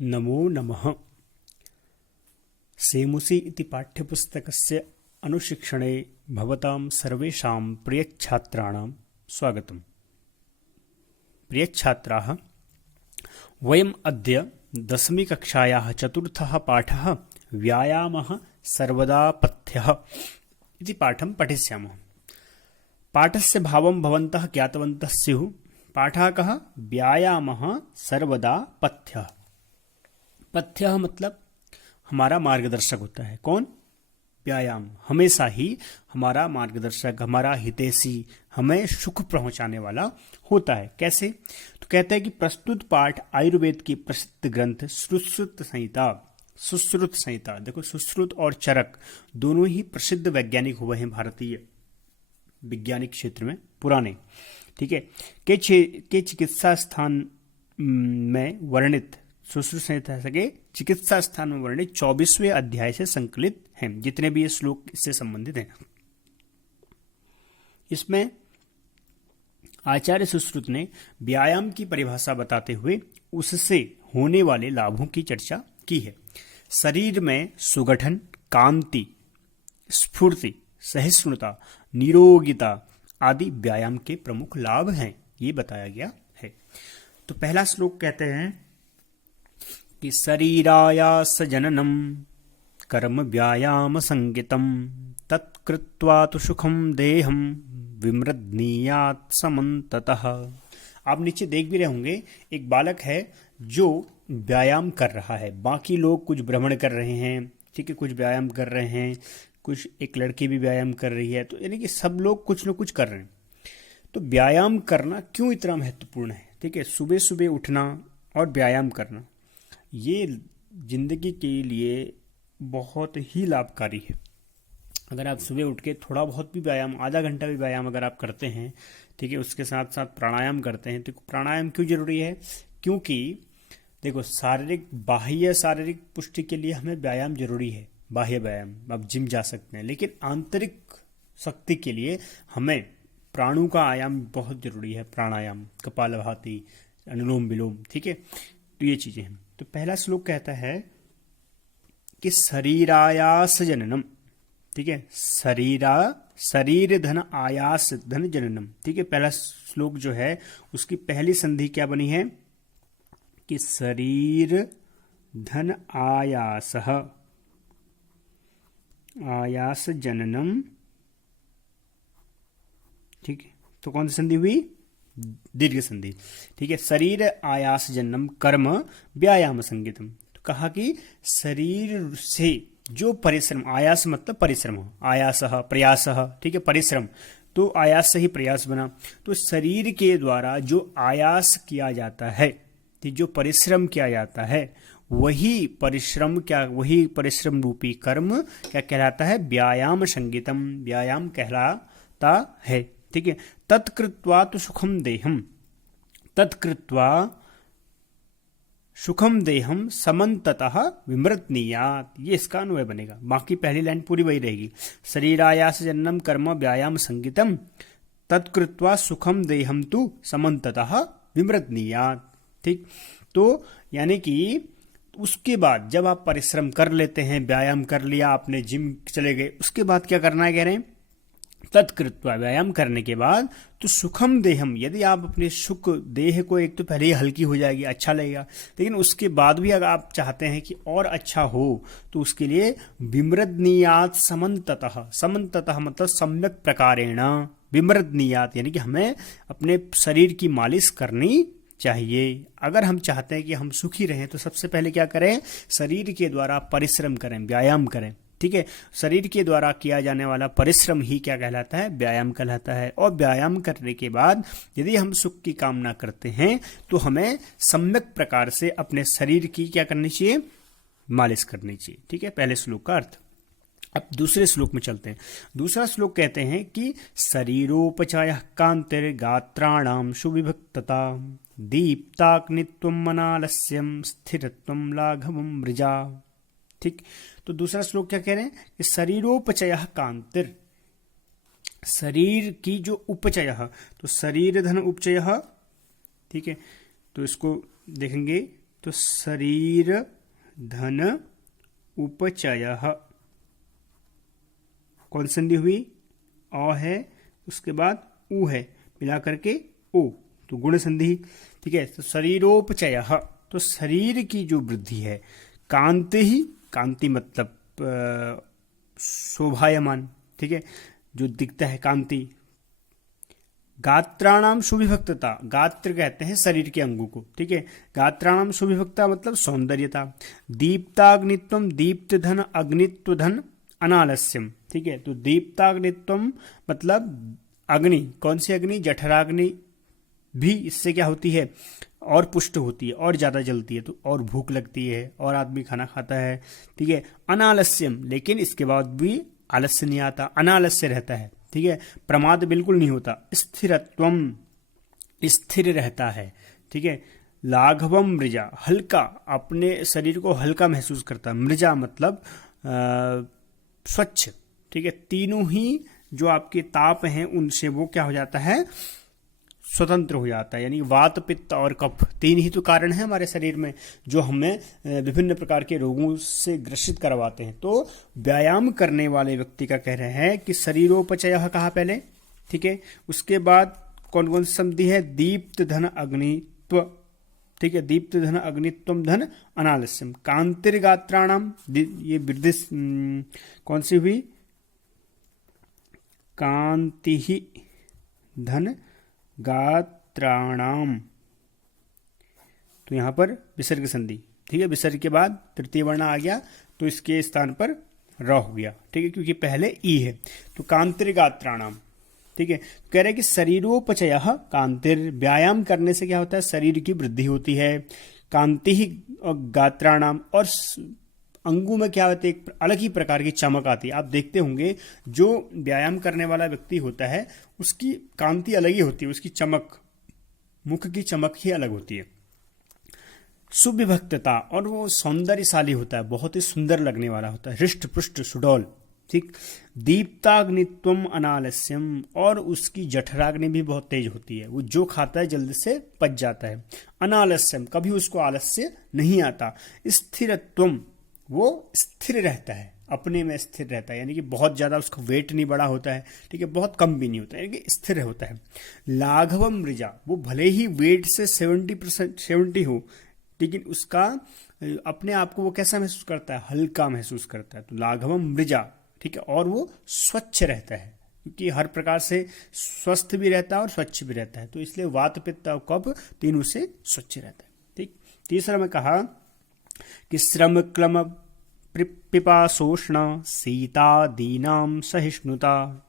नमो नमः। सेमुसि इति पाठ्यपुस्तकस्य अनुशिक्षणे भवतां सर्वेषां प्रियच्छात्राणां स्वागतम्। प्रियच्छात्राः, वयम् अद्य 10वीं कक्षायाः चतुर्थः पाठः व्यायामः सर्वदा पथ्यः इति पाठं पठिष्यामः। पाठस्य भावं भवन्तः ज्ञातवन्तः स्युः। पाठः कः? व्यायामः सर्वदा पथ्यः। पथ्यः मतलब हमारा मार्गदर्शक होता है। कौन? व्यायाम हमेशा ही हमारा मार्गदर्शक, हमारा हितैषी, हमें सुख पहुंचाने वाला होता है। कैसे? तो कहते हैं कि प्रस्तुत पाठ आयुर्वेद की प्रसिद्ध ग्रंथ सुश्रुत संहिता। देखो, सुश्रुत और चरक दोनों ही प्रसिद्ध वैज्ञानिक हुए हैं भारतीय वैज्ञानिक क्षेत्र में, पुराने, ठीक है, के चिकित्सा स्थान में वर्णित सुश्रुत संहिता के चिकित्सा स्थान में वर्णित 24वें अध्याय से संकलित हैं। जितने भी ये श्लोक इससे संबंधित हैं, इसमें आचार्य सुश्रुत ने व्यायाम की परिभाषा बताते हुए उससे होने वाले लाभों की चर्चा की है। शरीर में सुगठन, कांति, स्फूर्ति, सहिष्णुता, निरोगिता आदि व्यायाम के प्रमुख लाभ हैं, ये बताया गया है। तो पहला श्लोक कहते हैं कि शरीरायास जननम कर्म व्यायाम संगितम तत्कृत्वा तो सुखम देहम विमृद्नीयात् समन्ततः। आप नीचे देख भी रहे होंगे, एक बालक है जो व्यायाम कर रहा है। बाकी लोग कुछ भ्रमण कर रहे हैं, ठीक है, कुछ व्यायाम कर रहे हैं, कुछ एक लड़की भी व्यायाम कर रही है। तो यानी कि सब लोग कुछ न कुछ कर रहे हैं। तो व्यायाम करना क्यों इतना महत्वपूर्ण है? ठीक है, सुबह सुबह उठना और व्यायाम करना ये जिंदगी के लिए बहुत ही लाभकारी है। अगर आप सुबह उठ के थोड़ा बहुत भी व्यायाम, आधा घंटा भी व्यायाम अगर आप करते हैं, ठीक है, उसके साथ साथ प्राणायाम करते हैं। तो प्राणायाम क्यों जरूरी है? क्योंकि देखो, बाह्य शारीरिक पुष्टि के लिए हमें व्यायाम जरूरी है, बाह्य व्यायाम, आप जिम जा सकते हैं, लेकिन आंतरिक शक्ति के लिए हमें प्राणों का आयाम बहुत जरूरी है। प्राणायाम, कपालभाति, अनुलोम विलोम, ठीक है, तो ये चीजें हैं। तो पहला श्लोक कहता है कि शरीरायास जननम, ठीक है, शरीर धन आयास धन जननम, ठीक है। पहला श्लोक जो है उसकी पहली संधि क्या बनी है कि शरीर धन आयास जननम, ठीक है। तो कौन सी संधि हुई? दीर्घ संधि, ठीक है। शरीर आयास जन्म कर्म व्यायाम संगीतम। तो कहा कि शरीर से जो परिश्रम, आयास मतलब परिश्रम, आयास प्रयास, ठीक है, परिश्रम, तो आयास से ही प्रयास बना। तो शरीर के द्वारा जो आयास किया जाता है, जो परिश्रम किया जाता है, वही परिश्रम रूपी कर्म क्या कहलाता है? व्यायाम संगीतम, व्यायाम कहलाता है, ठीक है। तत्कृत्वा तो सुखम देहम समन्ततः विमृतनीयात्, ये इसका अन्वय बनेगा। बाकी पहली लाइन पूरी वही रहेगी। शरीरायास जन्नम कर्म व्यायाम संगीतम तत्कृत्वा सुखम देहम तु समन्ततः विमृतनीयात्, ठीक। तो यानी कि उसके बाद जब आप परिश्रम कर लेते हैं, व्यायाम कर लिया, आपने जिम चले गए, उसके बाद क्या करना है? कह रहे हैं तत्कृत्वा, व्यायाम करने के बाद तो सुखम देहम, यदि आप अपने सुख देह को, एक तो पहले ही हल्की हो जाएगी, अच्छा लगेगा, लेकिन उसके बाद भी अगर आप चाहते हैं कि और अच्छा हो, तो उसके लिए विमृद्नीयात् समन्ततः मतलब सम्यक प्रकारेण, विमृद्नीयात् यानी कि हमें अपने शरीर की मालिश करनी चाहिए। अगर हम चाहते हैं कि हम सुखी रहें, तो सबसे पहले क्या करें? शरीर के द्वारा परिश्रम करें, व्यायाम करें, ठीक है। शरीर के द्वारा किया जाने वाला परिश्रम ही क्या कहलाता है? व्यायाम कहलाता है। और व्यायाम करने के बाद यदि हम सुख की कामना करते हैं, तो हमें सम्यक प्रकार से अपने शरीर की क्या करनी चाहिए? मालिश करनी चाहिए, ठीक है। पहले श्लोक का अर्थ। अब दूसरे श्लोक में चलते हैं। दूसरा श्लोक कहते हैं कि शरीरोपचायः कांतिर्गात्राणाम सुविभक्तता दीप्ताग्नित्वं मनालस्यम स्थिरत्वं लाघवं मृजा, ठीक। तो दूसरा श्लोक क्या कह रहे हैं कि शरीरोपचयः कांतिर, शरीर की जो उपचयः, तो शरीर धन उपचयः, ठीक है। तो इसको देखेंगे तो शरीर धन उपचयः, कौन संधि हुई? अ है, उसके बाद उ है, मिला करके ओ, तो गुण संधि। ठीक है, तो शरीरोपचयः, तो शरीर की जो वृद्धि है। कांति ही, कांति मतलब शोभायमान, ठीक है, जो दिखता है, कांति। गात्राणाम सुविभक्तता, गात्र कहते हैं शरीर के अंगों को, ठीक है। गात्राणाम सुविभक्ता मतलब सौंदर्यता। दीप्ताग्नित्वम, दीप्त धन अग्नित्व धन अनालस्यम, ठीक है। तो दीप्ताग्नित्वम मतलब अग्नि, कौन सी अग्नि? जठराग्नि भी इससे क्या होती है? और पुष्ट होती है, और ज्यादा जलती है, तो और भूख लगती है, और आदमी खाना खाता है, ठीक है। अनालस्यम, लेकिन इसके बाद भी आलस्य नहीं आता, अनालस्य रहता है, ठीक है। प्रमाद बिल्कुल नहीं होता। स्थिरत्वम, स्थिर रहता है, ठीक है। लाघवम मृजा, हल्का, अपने शरीर को हल्का महसूस करता है। मृजा मतलब स्वच्छ, ठीक है। तीनों ही जो आपके ताप हैं उनसे वो क्या हो जाता है? स्वतंत्र हो जाता है। यानी वात, पित्त और कफ, तीन ही तो कारण है हमारे शरीर में जो हमें विभिन्न प्रकार के रोगों से ग्रसित करवाते हैं। तो व्यायाम करने वाले व्यक्ति का कह रहे हैं कि शरीरोपचय कहा पहले, ठीक है। उसके बाद कौन कौन सी संधि है? दीप्त धन अग्नित्व, ठीक है। दीप्त धन अग्नित्वम धन अनालस्यम। कांतिर्गात्राणाम, ये वृद्धि कौन सी हुई? कांति ही धन गात्राणाम, तो यहां पर विसर्ग संधि, ठीक है। विसर्ग के बाद तृतीय वर्ण आ गया तो इसके स्थान पर र हो गया, ठीक है, क्योंकि पहले ई है। तो कांतिर गात्राणाम, ठीक है। कह रहे हैं कि शरीरोपचय कांतिर, व्यायाम करने से क्या होता है? शरीर की वृद्धि होती है। कांति ही गात्राणाम, और अंगों में क्या होता है? एक अलग ही प्रकार की चमक आती है। आप देखते होंगे जो व्यायाम करने वाला व्यक्ति होता है उसकी कांति अलग ही होती है, उसकी चमक, मुख की चमक ही अलग होती है। सुविभक्तता, और वो सौंदर्यशाली होता है, बहुत ही सुंदर लगने वाला होता है, हृष्ट पुष्ट सुडौल, ठीक। दीप्ताग्नित्वम अनालस्यम, और उसकी जठराग्नि भी बहुत तेज होती है, वो जो खाता है जल्द से पच जाता है। अनालस्यम, कभी उसको आलस्य नहीं आता। स्थिरत्वम, वो स्थिर रहता है, अपने में स्थिर रहता है, यानी कि बहुत ज्यादा उसका वेट नहीं बड़ा होता है, ठीक है, बहुत कम भी नहीं होता है, यानी कि स्थिर होता है। लाघवम मृजा, वो भले ही वेट से 70% हो, लेकिन उसका अपने आप को वो कैसा महसूस करता है? हल्का महसूस करता है। तो लाघवम मृजा, ठीक है। और वो स्वच्छ रहता है, क्योंकि हर प्रकार से स्वस्थ भी रहता है और स्वच्छ भी रहता है, तो इसलिए वात, पित्त और कफ तीनों से स्वच्छ रहता है, ठीक। तीसरा में कहा कि श्रम क्लम पिपाशोष्ण शीतादीनां सहिष्णुता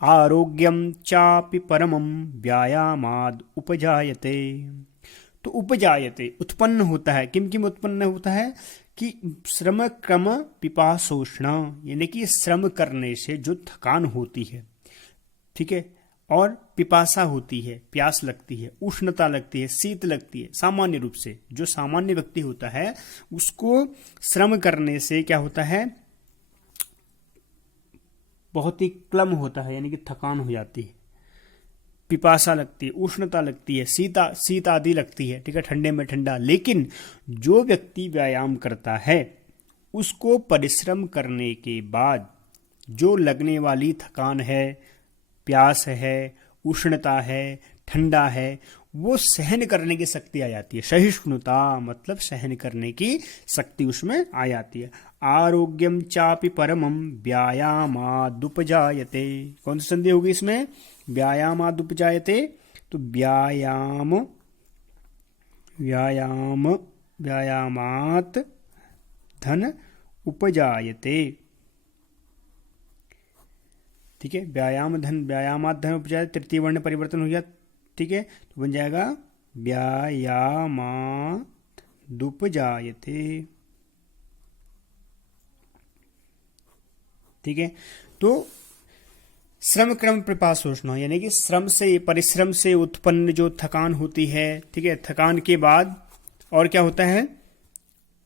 आरोग्यम चापि परमं व्यायामाद उपजायते। तो उपजायते उत्पन्न होता है, किम किम उत्पन्न होता है? कि श्रम क्रम पिपाशोष्ण, यानी कि श्रम करने से जो थकान होती है, ठीक है, और पिपासा होती है, प्यास लगती है, उष्णता लगती है, शीत लगती है। सामान्य रूप से जो सामान्य व्यक्ति होता है उसको श्रम करने से क्या होता है? बहुत ही क्लम होता है, यानी कि थकान हो जाती है, पिपासा लगती है, उष्णता लगती है, शीत आदि लगती है, ठीक है, ठंडे में ठंडा। लेकिन जो व्यक्ति व्यायाम करता है उसको परिश्रम करने के बाद जो लगने वाली थकान है, प्यास है, उष्णता है, ठंडा है, वो सहन करने की शक्ति आ जाती है। सहिष्णुता मतलब सहन करने की शक्ति उसमें आ जाती है। आरोग्यम चापि परमं व्यायामादुपजायते, कौन सी संधि होगी इसमें? व्यायामादुपजायते। तो व्यायामात धन उपजायते, ठीक है। व्यायामात धन उपजायते, तृतीय वर्ण परिवर्तन हो गया, ठीक है, तो बन जाएगा व्यायामादुपजायते, ठीक है। तो श्रम क्रम पिपाशोष्ण, यानी कि श्रम से, परिश्रम से उत्पन्न जो थकान होती है, ठीक है, थकान के बाद और क्या होता है?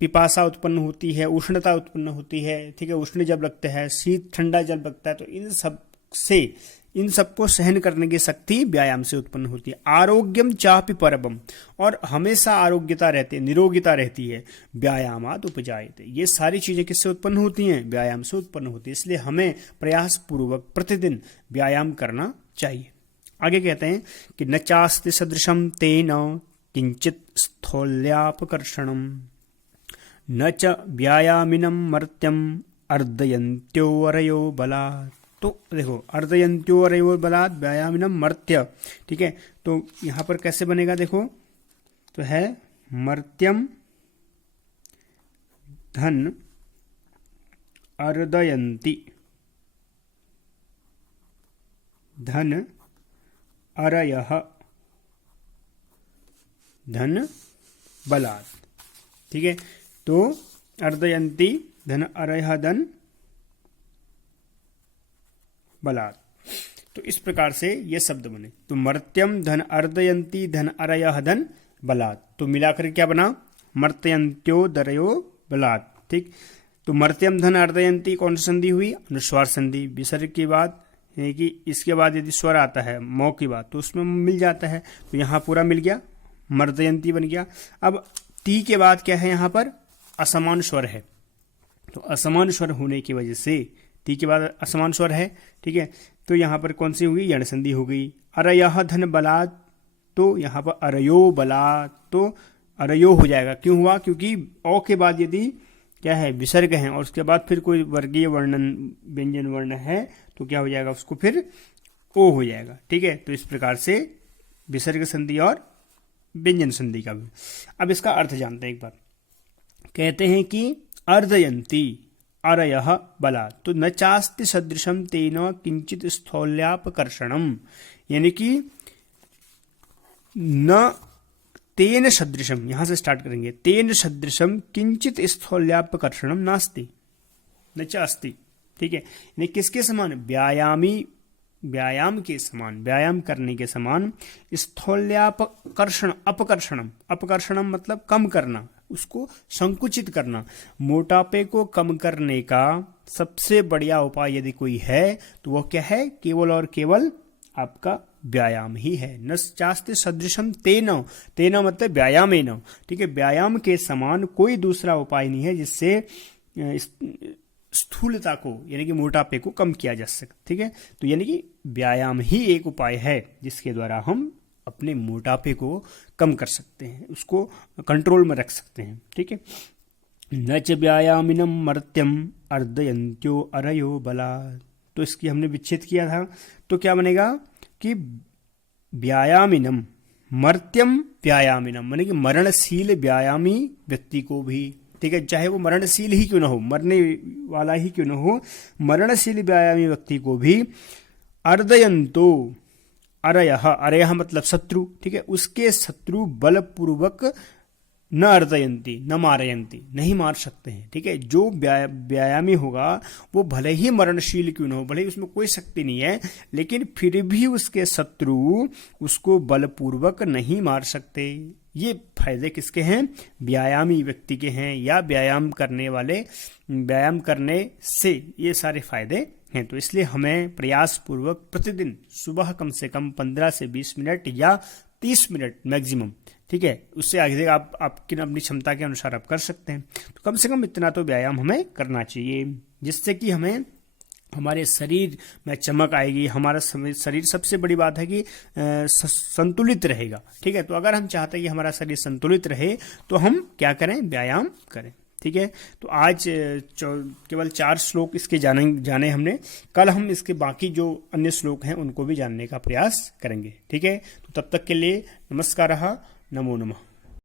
पिपासा उत्पन्न होती है, उष्णता उत्पन्न होती है, ठीक है, उष्ण जब लगता है, शीत ठंडा जब लगता है, तो इन सब से, इन सबको सहन करने की शक्ति व्यायाम से उत्पन्न होती है। आरोग्यम चापि परबम, और हमेशा आरोग्यता रहती है, निरोगिता रहती है। व्यायामात उपजायते, ये सारी चीजें किससे उत्पन्न होती हैं? व्यायाम से उत्पन्न होती है। इसलिए हमें प्रयास पूर्वक प्रतिदिन व्यायाम करना चाहिए। आगे कहते हैं कि न चास्ति सदृशम तेन किंचित स्थौल्यापकर्षणम न च व्यायामिनम मर्त्यम अर्धयन्त्योरयो बलात्। तो देखो, अर्धयन्त्योरयो बलात् व्यायामिनम मर्त्य, ठीक है। तो यहां पर कैसे बनेगा देखो, तो है मर्त्यम धन अर्धयन्ति धन अरयः धन बलात्, ठीक है। तो अर्धयन्ति धन अरयः धन बलात्, तो इस प्रकार से ये शब्द बने। तो मर्त्यम धन अर्धयन्ति धन अरयः धन बलात्, तो मिलाकर क्या बना? मर्त्यन्त्योदरयो बलात्, ठीक। तो मर्त्यम धन अर्धयन्ति कौन सी संधि हुई? अनुस्वार संधि। विसर्ग के बाद, यानी कि इसके बाद यदि स्वर आता है मौ की बात, तो उसमें मिल जाता है। तो यहाँ पूरा मिल गया, मर्दयंती बन गया। अब ती के बाद क्या है? यहाँ पर असमान स्वर है। तो असमान स्वर होने की वजह से ती के बाद असमान स्वर है, ठीक है। तो यहाँ पर कौन सी हुई? यण संधि हो गई। अरयः धन बलात्, तो यहाँ पर अरयो बलात्, तो अरयो हो जाएगा। क्यों हुआ? क्योंकि औ के बाद यदि क्या है? विसर्ग है, और उसके बाद फिर कोई वर्गीय वर्णन व्यंजन वर्ण है, तो क्या हो जाएगा? उसको फिर ओ हो जाएगा, ठीक है। तो इस प्रकार से विसर्ग संधि और व्यंजन संधि का भी। अब इसका अर्थ जानते हैं एक बार। कहते हैं कि अर्धयन्ति अरयः बलात्, तो न चास्ति सदृशम तेन किंचित स्थौल्यापकर्षणम, यानी कि न तेन सदृशम, यहां से स्टार्ट करेंगे। तेन सदृशम किंचित स्थौल्यापकर्षणम नास्ति, न चास्ति, ठीक है। यानी किसके समान? व्यायामी, व्यायाम के समान, व्यायाम करने के समान। स्थौल्यापकर्षण, अपकर्षणम, अपकर्षणम मतलब कम करना, उसको संकुचित करना। मोटापे को कम करने का सबसे बढ़िया उपाय यदि कोई है तो वह क्या है? केवल और केवल आपका व्यायाम ही है। न चास्ते सदृशम तेन, तेन मतलब व्यायामेन, ठीक है। व्यायाम के समान कोई दूसरा उपाय नहीं है जिससे स्थूलता को, यानी कि मोटापे को कम किया जा सके, ठीक है। तो यानी कि व्यायाम ही एक उपाय है जिसके द्वारा हम अपने मोटापे को कम कर सकते हैं, उसको कंट्रोल में रख सकते हैं, ठीक है। न च व्यायामिनम मर्त्यम अर्धयन्त्यो अरयो बलात्, तो इसकी हमने विच्छेद किया था, तो क्या बनेगा कि व्यायामिनम मर्त्यम व्यायामिनम, माने कि मरणशील व्यायामी व्यक्ति को भी, ठीक है, चाहे वो मरणशील ही क्यों ना हो, मरने वाला ही क्यों ना हो, मरणशील व्यायामी व्यक्ति को भी अर्धयन्तो, अरयः, अरयः मतलब शत्रु, ठीक है, उसके शत्रु बलपूर्वक न अर्धयन्ति, न मारयन्ति, नहीं मार सकते हैं, ठीक है। जो व्यायामी होगा वो भले ही मरणशील क्यों न हो, भले ही उसमें कोई शक्ति नहीं है, लेकिन फिर भी उसके शत्रु उसको बलपूर्वक नहीं मार सकते। ये फायदे किसके हैं? व्यायामी व्यक्ति के हैं, या व्यायाम करने वाले, व्यायाम करने से ये सारे फायदे हैं। तो इसलिए हमें प्रयास पूर्वक प्रतिदिन सुबह कम से कम 15 से 20 मिनट या 30 मिनट मैक्सिमम, ठीक है, उससे आगे आप आपकी अपनी क्षमता के अनुसार आप कर सकते हैं। तो कम से कम इतना तो व्यायाम हमें करना चाहिए, जिससे कि हमें हमारे शरीर में चमक आएगी। हमारा शरीर, सबसे बड़ी बात है कि संतुलित रहेगा, ठीक है। तो अगर हम चाहते हैं कि हमारा शरीर संतुलित रहे तो हम क्या करें? व्यायाम करें, ठीक है। तो आज केवल 4 श्लोक इसके जाने हमने। कल हम इसके बाकी जो अन्य श्लोक हैं उनको भी जानने का प्रयास करेंगे, ठीक है। तो तब तक के लिए नमस्कारः, नमो नमः।